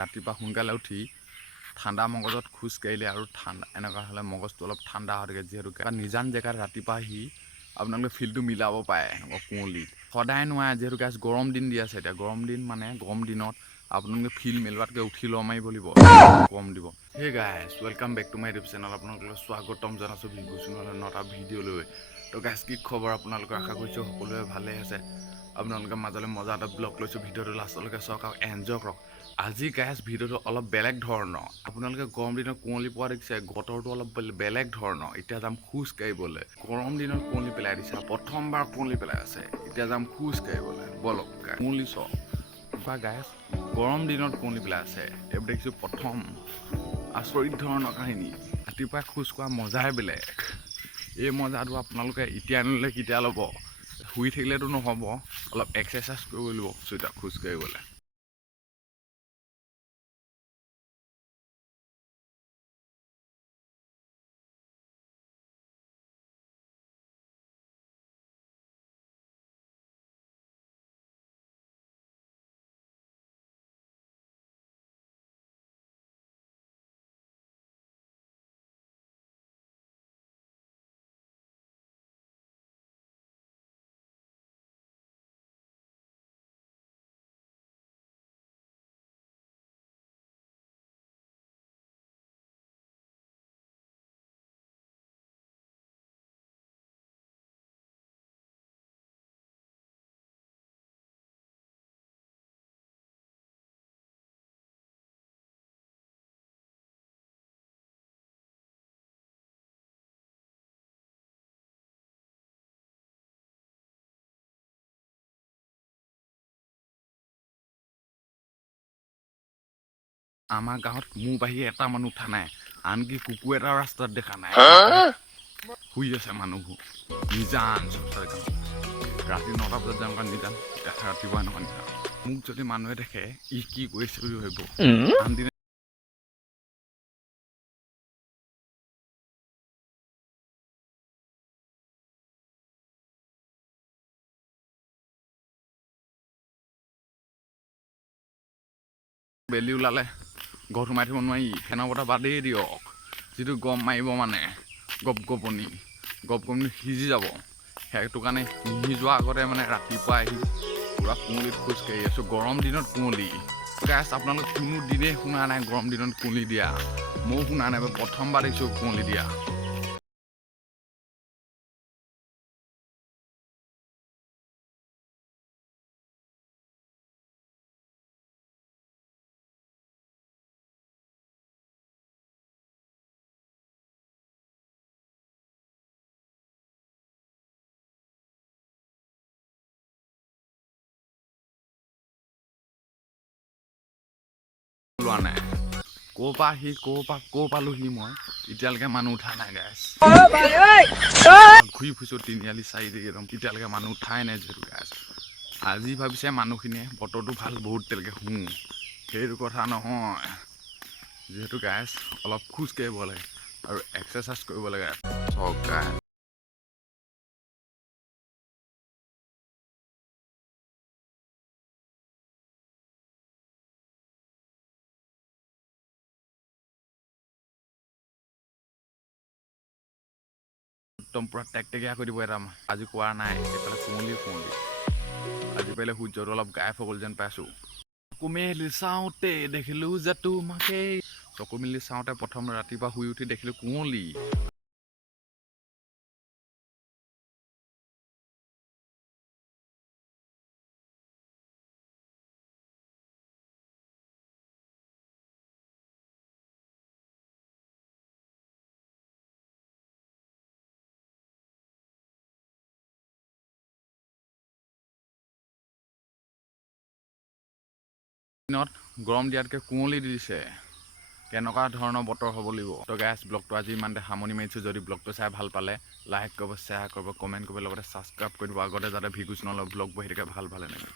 ৰাতিপুৱা সোনকালে উঠি ঠাণ্ডা মগজত খোজ কাঢ়িলে আৰু ঠাণ্ডা এনেকুৱা হ'লে মগজটো অলপ ঠাণ্ডা হৈ থাকে যিহেতু নিজান জেগাত ৰাতিপুৱা আহি আপোনালোকে ফিলটো মিলাব পাৰে এনেকুৱা কুঁৱলীত সদায় নোৱাৰে যিহেতু গৰম দিন দি আছে এতিয়া গৰম দিন মানে গৰম দিনত আপোনালোকে ফিল মিলোৱাতকৈ উঠি ল মাৰিব লাগিব কম দিব সেই guys welcome back to my YouTube channel আপোনালোকক স্বাগতম জনাইছোঁ নটা ভিডিঅ'লৈ তো গাইজ কি খবৰ আপোনালোকৰ আশা কৰিছোঁ সকলোৱে ভালেই আছে আপোনালোকে মাজলৈ মজা এটা ব্লগ লৈছোঁ ভিডিঅ'টো লাষ্টলৈকে চাওক আৰু এনজয় কৰক আজি গাইজ ভিডিঅ'টো অলপ বেলেগ ধৰণৰ আপোনালোকে গৰম দিনত কুঁৱলী পোৱা দেখিছে বতৰটো অলপ বেলেগ ধৰণৰ এতিয়া যাম খোজ কাঢ়িবলৈ গৰম দিনত কুঁৱলী পেলাই দিছে প্ৰথমবাৰ কুঁৱলী পেলাই আছে এতিয়া যাম খোজ কাঢ়িবলৈ বলক কুঁৱলী চাওক বা গাইজ গৰম দিনত কুঁৱলী পেলাই আছে এইবোৰ দেখিছোঁ প্ৰথম আচৰিত ধৰণৰ কাহিনী ৰাতিপুৱাই খোজ কঢ়া মজাই বেলেগ এই মজাটো আপোনালোকে এতিয়া আনিলে কেতিয়া ল'ব শুই থাকিলেতো নহ'ব অলপ এক্সাৰচাইজ কৰিব লাগিব এতিয়া খোজ কাঢ়িবলৈ আমাৰ গাঁৱত মোৰ বাহিৰে এটা মানুহ উঠা নাই আনকি কুকুৰ এটা ৰাস্তাত দেখা নাই শুই আছে মানুহবোৰ নিজান চবচাৰি গাঁও ৰাতি 9টা বজাত যাম কাৰণ নিজান ৰাতিপুৱা এনেকুৱা নিজান মোক যদি মানুহে দেখে ই কি কৰিছে বুলি ভাবিব আনদিনা বেলি ওলালে ঘৰত সোমাই থাকিব নোৱাৰি ফেনৰ বতাহ বাদেই দিয়ক যিটো গম মাৰিব মানে গপগপনি সিজি যাব সেইটো কাৰণে সিজোৱাৰ আগতে মানে ৰাতিপুৱা আহি পূৰা কুঁৱলীত খোজকাঢ়ি আছোঁ গৰম দিনত কুঁৱলী গাইজ আপোনালোক কোনো দিনেই শুনা নাই গৰম দিনত কুঁৱলী দিয়া ময়ো শুনা নাই প্ৰথমবাৰ দেখিছোঁ কুঁৱলী দিয়া লোৱা নাই ক'ৰ পৰা আলোহি মই এতিয়ালৈকে মানুহ উঠা নাই গাইজ ঘূৰি ফুৰিছোঁ তিনিআলি চাৰিআলি একদম এতিয়ালৈকে মানুহ উঠাই নাই যিহেতু গাইজ আজি ভাবিছে মানুহখিনিয়ে বতৰটো ভাল বহুত দেৰিলৈকে শুওঁ সেইটো কথা নহয় যিহেতু গাইজ অলপ খোজ কাঢ়িব লাগে আৰু এক্সাৰচাইজ কৰিব লাগে চব গাইজ একদম পূৰা টেকটেকীয়া কৰি দিব এটা আজি কোৱা নাই এইফালে কুঁৱলী আজি পাৰিলে সূৰ্যটো অলপ গায়ব হৈ গ'ল যেন পাইছোঁ চকু মেলি চাওঁতে দেখিলোঁ যে তোমাকেই চকু মেলি চাওঁতে প্ৰথম ৰাতিপুৱা শুই উঠি দেখিলোঁ কুঁৱলী দিনত গৰম দিয়াতকৈ কুঁৱলী দিছে কেনেকুৱা ধৰণৰ বতৰ হ'ব লাগিব তো গাইজ ব্লগটো আজি ইমানতে সামৰণি মাৰিছোঁ যদি ব্লগটো চাই ভাল পালে লাইক কৰিব শ্বেয়াৰ কৰিব কমেণ্ট কৰিব লগতে ছাবস্ক্ৰাইব কৰি দিব আগতে যাতে ভিডিঅ'ছ নলওঁ ব্লগবোৰ সেইটোকে ভাল এনেকৈ